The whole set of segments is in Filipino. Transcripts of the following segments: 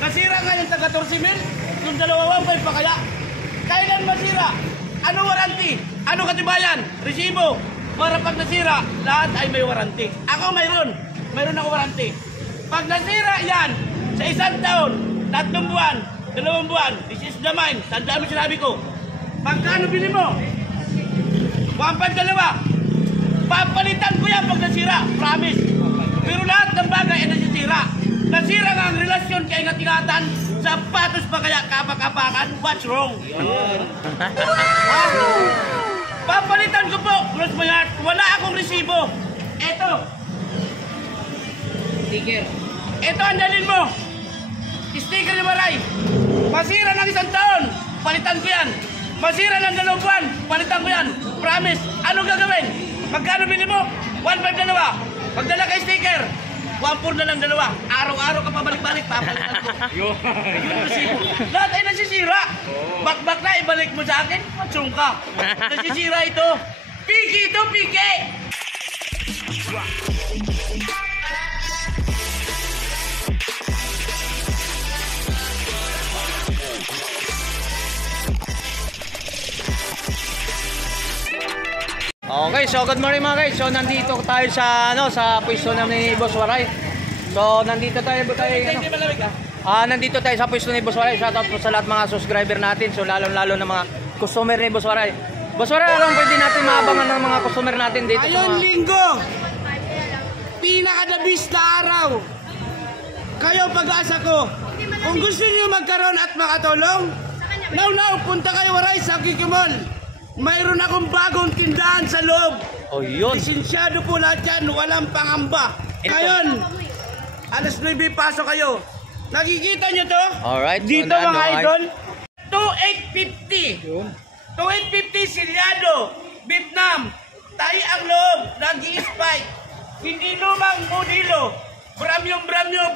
Nasira nga yung taga 14,000, yung 2,150 pa kaya. Kailan masira? Ano warranty? Ano katibayan? Resibo. Para pag nasira, lahat ay may warranty. Ako mayroon ako warranty. Pag nasira yan, sa 1 taon, 3 buwan, 2 buwan, this is the mine. Tandaan mo sinabi ko. Pagkano bili mo? 1.2. Papalitan ko yan pag nasira. Promise. Pero lahat ng bagay ay nasisira. Nasira nga ang relasyon kay ingat-ingatan. Sapatos pa kaya kapak-kapakan. What's wrong? Papalitan ko po. Cross my heart. Wala akong resibo. Eto. Sticker. Eto ang dalil mo. Sticker ni Maray. Masira ng 1 taon. Palitan ko yan. Masira ng 2 buwan. Palitan ko yan. Promise. Anong gagawin? Magkano bili mo? 1.5 dalawa. Pagdala kay sticker. 1.4 na lang 2. Araw-araw ka pabalik-balik. Papalitan ko. Yun resibo. Lahat ay nasisira. Bakbak na ibalik mo sa akin. Matsong ka. Nasisira ito. Piki ito, piki. Okay, so good morning mga guys. So nandito tayo sa sa pwesto ni Boss Waray. So nandito tayo nandito tayo sa pwesto ni Boss Waray. Shoutout po sa lahat mga subscriber natin. So lalo-lalo na mga customer ni Boss Waray. Boss Waray, anong pwede natin maabangan ng mga customer natin dito? Ayun, linggo. Pinaka-dabis na araw. Kayo pag-asa ko. Kung gusto niyo magkaroon at makatulong, now, punta kayo Waray sa Kikimol. Mayroon akong bagong tindahan sa loob. Oh, yun. Lisensyado po lahat yan. Walang pangamba. Ngayon, alas 9 pasok kayo. Nakikita nyo to? Alright. Dito so mga idol. 2,850. 2,850 silyado. Vietnam. Tayo ang loob. Nag-i-spike. Hindi lumang modelo. Bramyo,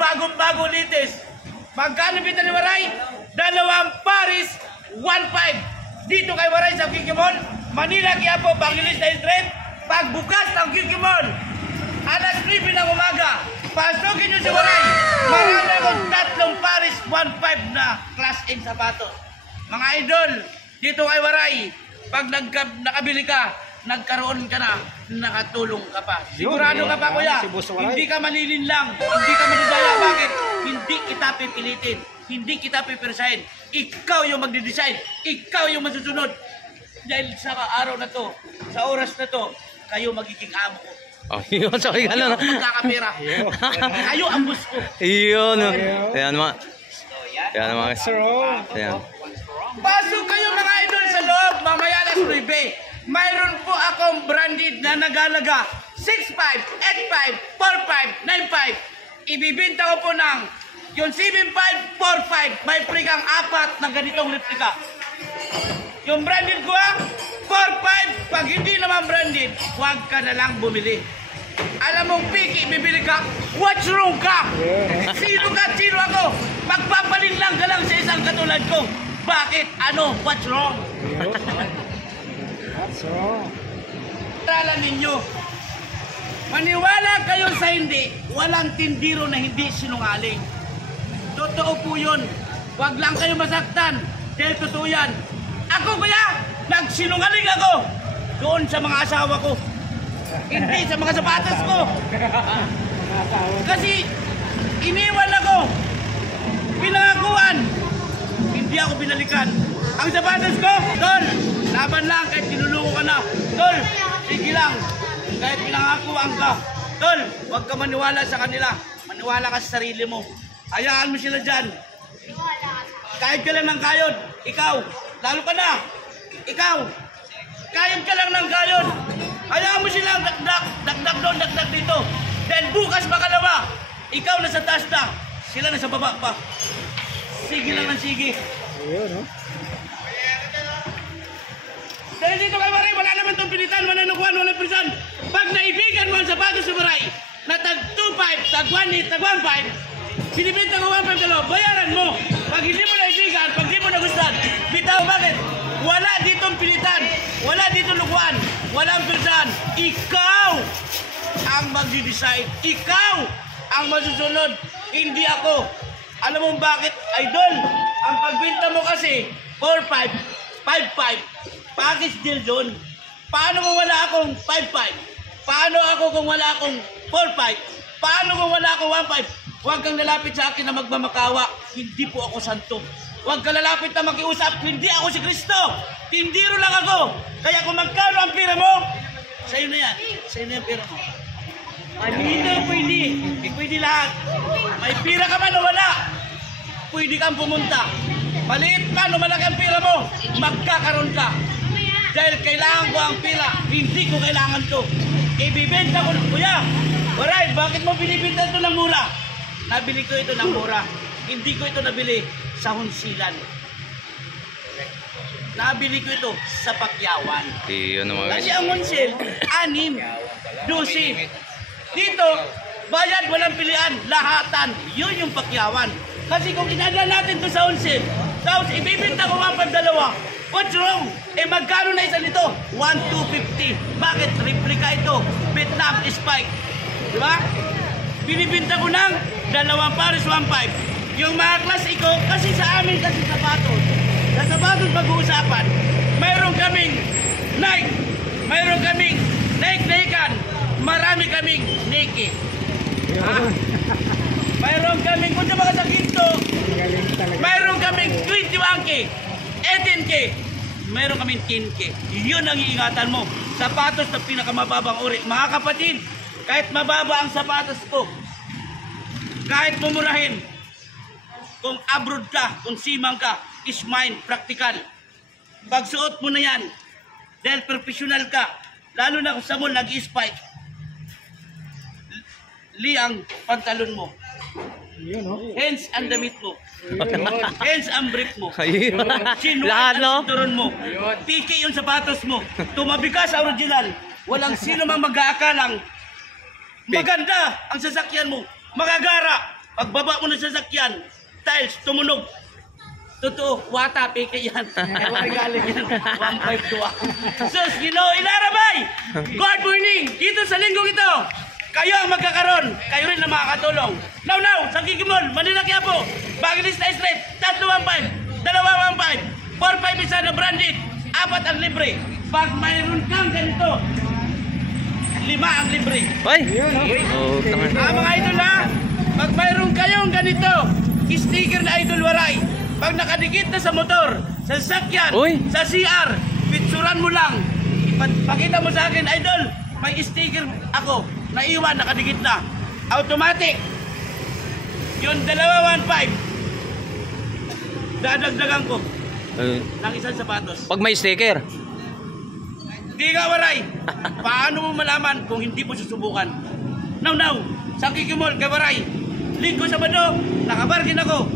bagong-bago litis. Magkano bita ni Waray? 2 Paris, 1.5. Dito kay Waray sa Kikimol, Manila, Quiapo, Bangilis na Street. Pagbukas ng Kikimol, alas 9 ng umaga, pasukin nyo si Waray. Marami akong 3 Paris, 1.5 na Class A sapatos. Mga idol, dito kay Waray, pag nakabili ka, nagkaroon ka na, nakatulong ka pa. Sigurado ka pa kuya, hindi ka manilinlang, hindi ka manidaya. Bakit? Hindi kita pipilitin. Hindi kita pipirsahin. Ikaw yung magdi-decide. Ikaw yung masusunod. Dahil sa araw na to, sa oras na to, kayo magiging amo ko. Oh, yun. Sorry ka lang. Magkakapera. Kayo ang boss ko. Yun. Ayan mga. Ayan mga. Ayan. Pasok kayo mga idol sa loob. Mamaya alas 9. Mayroon po akong branded na nagalaga. 6.5, 8.5, 4.5, 9.5. Ibibinta ko po ng yung 7.5, 4.5, may free kang 4 na ganitong replika. Yung branded ko 4.5, pag hindi naman branded, huwag ka na lang bumili. Alam mong piki, bibili ka, what's wrong ka? Sino ka, sino ako? Magpapalit lang ka lang sa isang katulad ko. Bakit? Ano? What's wrong? What's wrong? Aralan ninyo. Maniwala kayo sa hindi, walang tindiro na hindi sinungaling. Totoo po yun. Huwag lang kayo masaktan. Dahil totoo yan. Ako kaya, nagsinungaling ako. Doon sa mga asawa ko. Hindi sa mga sapatos ko. Kasi, iniwan ako. Pinangakuan. Hindi ako binalikan. Ang sapatos ko, Tol, laban lang kahit tinulungo ka na. Tol, sige lang. Kahit pinangakuan ka. Tol, huwag ka maniwala sa kanila. Maniwala ka sa sarili mo. Hayaan mo sila dyan. Kahit ka lang ng kayod, ikaw, lalo ka na, ikaw, kahit ka lang ng kayod, hayaan mo sila dagdag doon, dagdag dito. Then bukas makalawa, ikaw nasa taas na, sila nasa baba pa. Sige lang ng sige. Ayun, no? Dahil dito kay Waray, wala naman itong pilitan, mananukuhan, walang prisan. Pag naibigan mo ang sapatos sa Waray, na tag 2.5, tag 1.8, tag 1.5, binibenta ko 1.5 dalawa, bayaran mo. Pag hindi mo naibigan, pag hindi mo nagustuhan, bitaw. Bakit? Wala ditong pilitan, wala ditong lukuan, walang pirsahan. Ikaw ang magdi-decide. Ikaw ang masusunod, hindi ako. Alam mo bakit, idol? Ang pagbenta mo kasi, 4-5, 5-5. Package deal doon. Paano kung wala akong 5-5? Paano ako kung wala akong 4-5? Paano kung wala akong 1-5? Huwag kang lalapit sa akin na magmamakawa. Hindi po ako santo. Huwag kang lalapit na makiusap. Hindi ako si Kristo. Tindiro lang ako. Kaya kung magkano ang pira mo, sa'yo na yan. Sa'yo na yung pira mo. Hindi pwede. Hindi pwede lahat. May pira ka man o wala, pwede kang pumunta. Maliit man o malaki ang pira mo, magkakaroon ka. Dahil kailangan ko ang pira, hindi ko kailangan to. Ibibenta ko, kuya, Waray, bakit mo binibenta ito ng mura? Nabili ko ito ng mura. Hindi ko ito nabili sa Hunsilan. Nabili ko ito sa Pakyawan. Kasi ang Hunsil, 6, 12. Dito, bayad, walang pilihan, lahatan. Yun yung Pakyawan. Kasi kung inadala natin ito sa Hunsil, tapos ibibenta ko 1.2, what's wrong? Eh magkano na isa nito? 1,250. Bakit? Replica ito. Vietnam Spike. Diba? Binibinta ko ng 2 pares 1.5. Yung mga klase ko, kasi sa amin kasi sapatos. Sa sapatos pag-uusapan, mayroon kaming Nike, mayroon kaming Nike-Nikan, marami kaming Nike. Mayroon kaming, kung sa mga sa ginto, mayroon kaming 21K, 18K, mayroon kaming 10K. Yun ang iingatan mo. Sapatos na pinakamababang uri. Mga kapatid, kahit mababa ang sapatos ko, kahit mumurahin, kung abroad ka, kung simang ka, is mine, practical. Pagsuot mo na yan, dahil professional ka, lalo na kung sa mall nag-spike, ang pantalon mo. Hence ang damit mo. Hence ang brief mo. Lahat, no? Ang mo. PK yung sapatos mo. Tumabi ka sa original. Walang sino mang mag-aakalang maganda ang sasakyan mo. Magagara. Pagbaba mo ng sasakyan, tiles, tumunog. Totoo, wata, PK yan. Ay, galing yan. 152. Sus, Ginoo, Ilarabay! Good morning! Dito sa linggong ito, kayo ang magkakaroon. Kayo rin na makakatulong. Now, sa Kikimol, Manila Quiapo, Baginista Street, 315, 215, 4-5 isa na branded, 4 ang libre. Pag mayroon kang ganito, 5 ang libre. Hoy! Mga idol ha, pag mayroon kayong ganito, sticker na Idol Waray, pag nakadikit na sa motor, sa sasakyan, sa CR, picturan mo lang. Pakita mo sa akin, Idol, may sticker ako. Naiwan, nakadikit na. Automatic. Yung 215. Dadagdagan ko. Ng isang sapatos. Pag may sticker. Di ka, Waray. Paano mo malaman kung hindi mo susubukan? Now, sa Kikimol, kay Waray. Linggo sa Bado, nakabargin ako.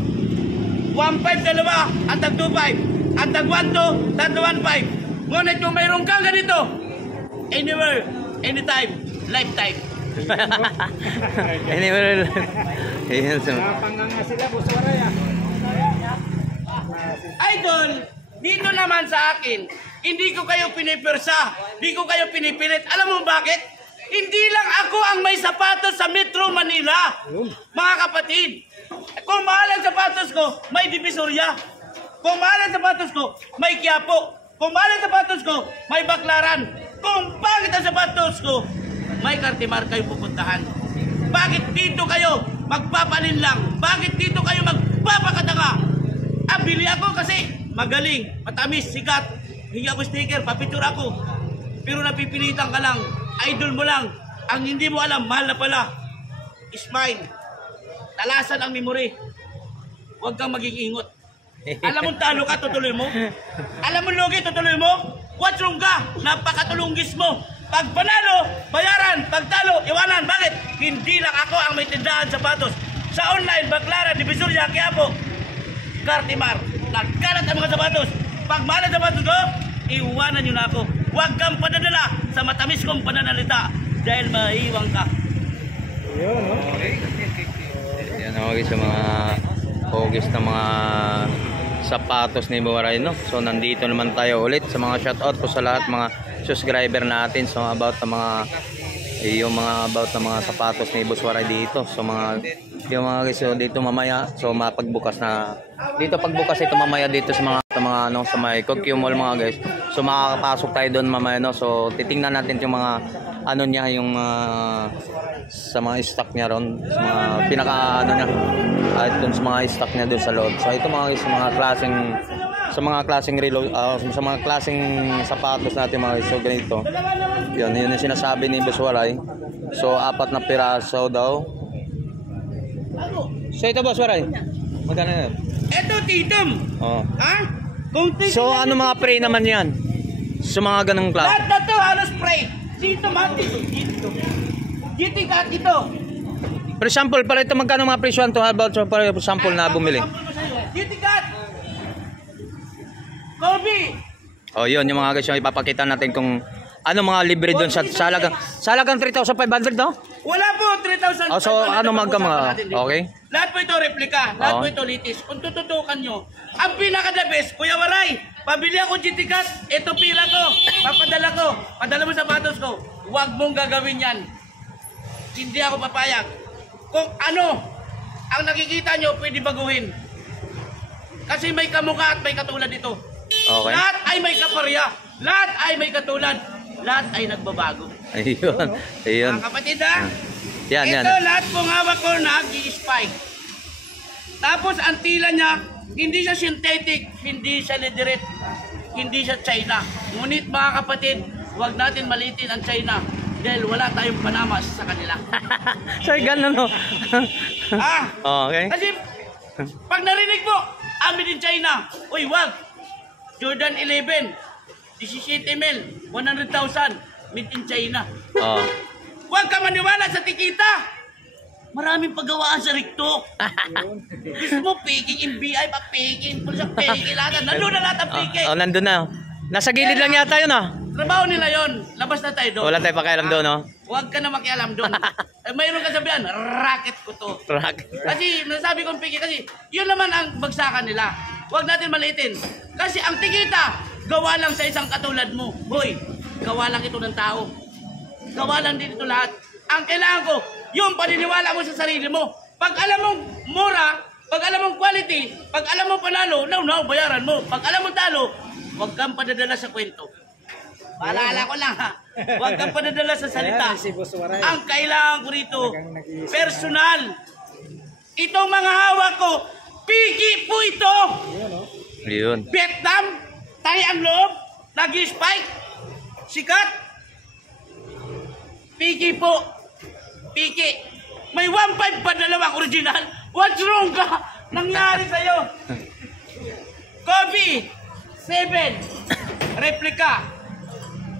1.5 dalawa, ang tag 2.5. Ang tag 1.2, tag 1.5. Ngunit kung mayroon kang ganito, anywhere, anytime, lifetime. Anywhere. Idol, dito naman sa akin, hindi ko kayo pinipirsa, hindi ko kayo pinipilit. Alam mo bakit? Hindi lang ako ang may sapatos sa Metro Manila. Mga kapatid, kung mahal ang sapatos ko, may Divisoria. Kung mahal ang sapatos ko, may Quiapo. Kung mahal ang sapatos ko, may Baclaran. Kung pangit ang sapatos ko, may Cartimar kayo pupuntahan. Bakit dito kayo magpapanin lang? Bakit dito kayo magpapakatanga? Bili ako kasi magaling, matamis, sikat. Hindi ako sticker, papicture ako. Pero napipilitan ka lang, idol mo lang. Ang hindi mo alam, mahal na pala. Is mine. Talasan ang memory. Huwag kang maging ingot. Alam mo talo ka, tutuloy mo. Alam mo lugi, tutuloy mo. What's wrong ka? Napakatulunggis mo. Pag panalo, bayaran. Pag talo, iwanan. Bakit? Hindi lang ako ang may tindahan sapatos. Sa online, Baclaran, Divisoria, Quiapo, Cartimar. Nagkalat ang mga sapatos. Pag mahal ang sapatos ko, iwanan nyo na ako. Huwag kang padadala sa matamis kong pananalita dahil maiiwang ka. Yan okay sa mga hogis na mga sapatos ni Waray, no? So nandito naman tayo ulit sa mga shoutout po sa lahat mga subscriber natin. So about na mga yung mga about na mga sapatos ni Boss Waray dito. So mga Yung mga guys, so dito mamaya, so mapagbukas na dito pagbukas ito mamaya dito sa mga ano sa may Kokyo Mall mga guys. So makakapasok tayo doon mamaya no. So titingnan natin yung mga ano niya yung sa mga stock niya ron, sa mga pinaka ano niya at doon sa mga stock niya doon sa loob. So ito mga guys, sa mga klaseng relo, sa mga klaseng sapatos natin mga guys. So ganito. Yun yung sinasabi ni Boss Waray. So 4 na piraso daw. So ito Boss Waray. Magkano yan? Ito, titom. Oh. Ha? Kung So ano mga pre naman yan? Sa mga ganung klase. lahat na to halos spray. Dito man, dito. Dito ka, ito. For example, para ito magkano mga presyo to? How about for example na bumili? Dito ka. Kobe. Oh, yun yung mga guys yung ipapakita natin kung ano mga libre doon sa halagang 3,500 no? Wala po, 3,000. Oh, so ano mga okay? Lahat po ito replika, lahat po ito litis. Kung tututukan nyo, ang pinaka-the best, Kuya Waray, pabili ako GTCat, ito pila ko, papadala ko, padala mo sa sapatos ko, huwag mong gagawin yan. Hindi ako papayag. Kung ano, ang nakikita nyo, pwede baguhin. Kasi may kamukha at may katulad ito. Okay. Lahat ay may kaparya, lahat ay may katulad, lahat ay nagbabago. Ayun. Ayun. Mga kapatid ha? Yan, yan. Ito lahat pong hawak ko nag-i-spike. Tapos ang tila niya, hindi siya synthetic, hindi siya lederet, hindi siya China. Ngunit mga kapatid, huwag natin malitin ang China dahil wala tayong panamas sa kanila. Sorry, ganun no. Okay. Kasi pag narinig mo, amin in China, uy wag, Jordan 11, 17 mil, 100,000, made in China. Huwag ka maniwala sa tikita. Maraming paggawaan sa riktok. Gusto mo peking, NBI pa peking, pulis ang peking, lahat. Nandun na lahat ang peking. Nandun na. Nasa gilid lang yata yun Trabaho nila yun. Labas na tayo doon. Wala tayong pakialam doon Huwag ka na makialam doon. Mayroon kasabihan, racket ko to. Kasi nasabi kong peking, kasi yun naman ang bagsakan nila. Huwag natin maliitin. Kasi ang tikita, gawa lang sa isang katulad mo. Hoy, gawa lang ito ng tao. Gawa lang din ito lahat. Ang kailangan ko, yung paniniwala mo sa sarili mo. Pag alam mong mura, pag alam mong quality, pag alam mong panalo, no, bayaran mo. Pag alam mong talo, huwag kang padadala sa kwento. Paalala ko lang ha. Huwag kang padadala sa salita. Ang kailangan ko rito, personal. Itong mga hawak ko, piki po ito. Yun. Vietnam, tayo ang loob, nag-spike, sikat. Piki po. Piki. May 1.5 pa dalawang original. What's wrong ka? Nangyari sa'yo. Kobe, 7. Replica.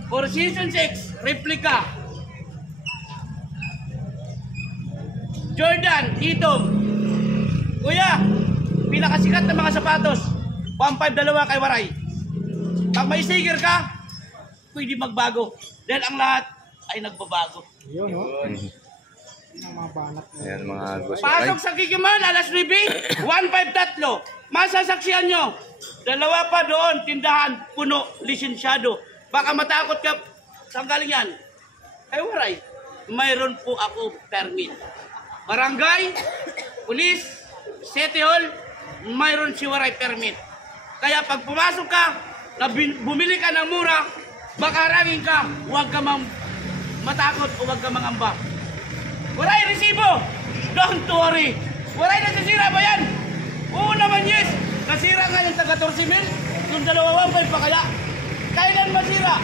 For season 6, replica. Jordan, Itom. Kuya, pinakasikat na mga sapatos. 1.5 dalawa kay Waray. Pag may sticker ka, pwede magbago. Dahil ang lahat ay nagbabago. Yun, no? Mga banat. Ayan mga gusto. Pasok sa Kikiman, alas 9, 153. Masasaksihan nyo. Dalawa pa doon, tindahan, puno, lisensyado. Baka matakot ka. Saan galing yan? Ay, Waray. Mayroon po ako permit. Barangay, pulis, City Hall, mayroon si Waray permit. Kaya pag pumasok ka, bumili ka ng mura, baka harangin ka, huwag ka matakot o huwag ka mangamba. Waray, resibo! Don't worry! Waray, nasisira ba yan? Oo naman, yes! Nasira nga yung taga 14 mil, yung 2.5 pa kaya. Kailan masira?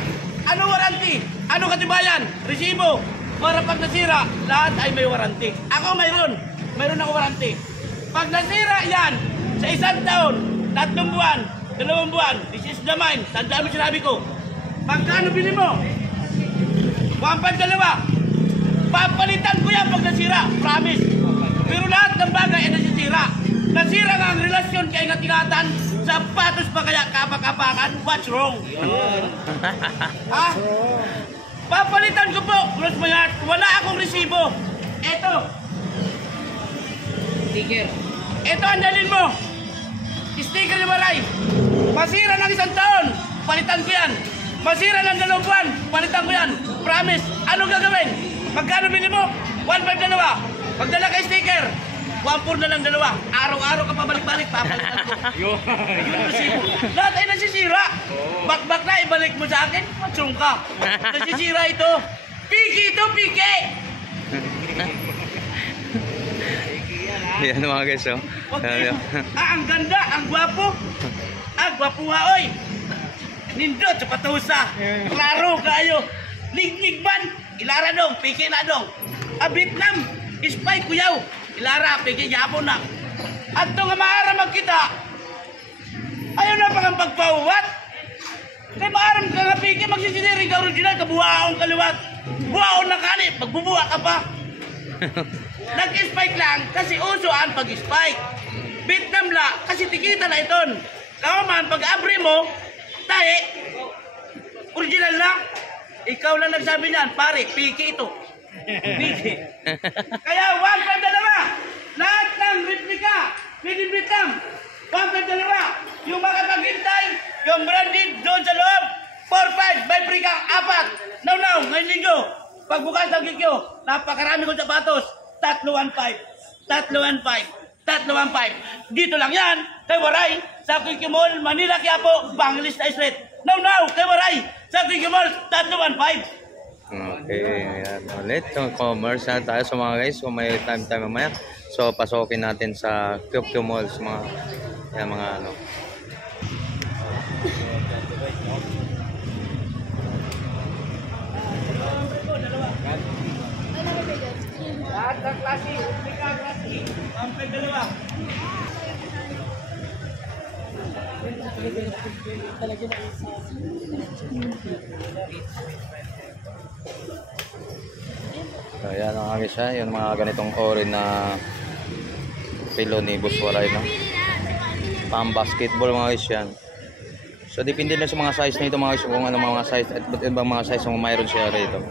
Ano warranty? Ano katibayan? Resibo! Para pag nasira, lahat ay may warranty. Ako mayroon ako warranty. Pag nasira yan, sa 1 taon, 3 buwan, 2 buwan, this is the mine. Tandaan mo sinabi ko. Pagkano bili mo? 1.5 dalawa. Papalitan ko yan pag nasira. Promise. Pero lahat ng bagay ay nasisira. Nasira nga ang relasyon kay ingat-ingatan. Sapatos pa kaya kapak-kapakan. What's wrong? Ha? Papalitan ko po. Cross my heart. Wala akong resibo. Eto. Sticker. Eto ang dalin mo. Sticker ni Waray. Masira ng 1 taon. Palitan ko yan. Masira ng 2 buwan. Palitan ko yan. Promise. Ano gagawin? Magkano bili mo? 1.5 dalawa. Magdala kay sticker. 1.4 na lang dalawa. Araw-araw ka pabalik-balik, papalitan ko. Yun resibo. Lahat ay nasisira. Bakbak na, ibalik mo sa akin, matsong ka. Nasisira ito. Piki ito, piki! Yan mga guys, oh. Okay. Ang ganda, ang gwapo. Ang gwapo nga, oy. Nindot sa patusa. Klaro kayo. Ligligban. Ilara dong, piki na dong. Vietnam, ispay kuyaw. Ilara, piki yapon na. At ito nga maaramag kita. Ayaw na pang pagpauwat. Kaya maaram ka nga piki, magsisidiring ka original, kabuhaong kaliwat. Buhaon na kani, pagbubuha ka pa. Nag-spike lang kasi uso ang pag-spike. Vietnam la kasi tikita na iton. Kauman pag-abri mo, tahi. Original na. Ikaw lang nagsabi niyan, pare, piki ito. Piki. Kaya 1.5 lahat ng replika, made in Vietnam. 1.5 yung makapaghintay, yung branded doon sa loob. 4.5 by free kang 4. Now, ngayon linggo. Pagbukas ng kikyo, napakarami kong sapatos. 315. Dito lang yan, kay Waray, sa Kikyo Mall, Manila, Quiapo, Banglista Street. Now, kay Waray, sa Kikyo Mall, 315. Okay, ayan ulit. So, commerce na tayo sa mga guys. Kung may time mamaya. So, pasokin natin sa Kikyo Mall. Sa mga, yan, mga ano. Lahat ng klase, replika klase. 1.5. So, yan mga guys, ha. Yung mga ganitong ori na pilo ni Boss Waray, no? Pang basketball mga guys yan. So, depende na sa mga size na ito mga guys, kung ano mga size at ibang mga size na mayroon siya rito.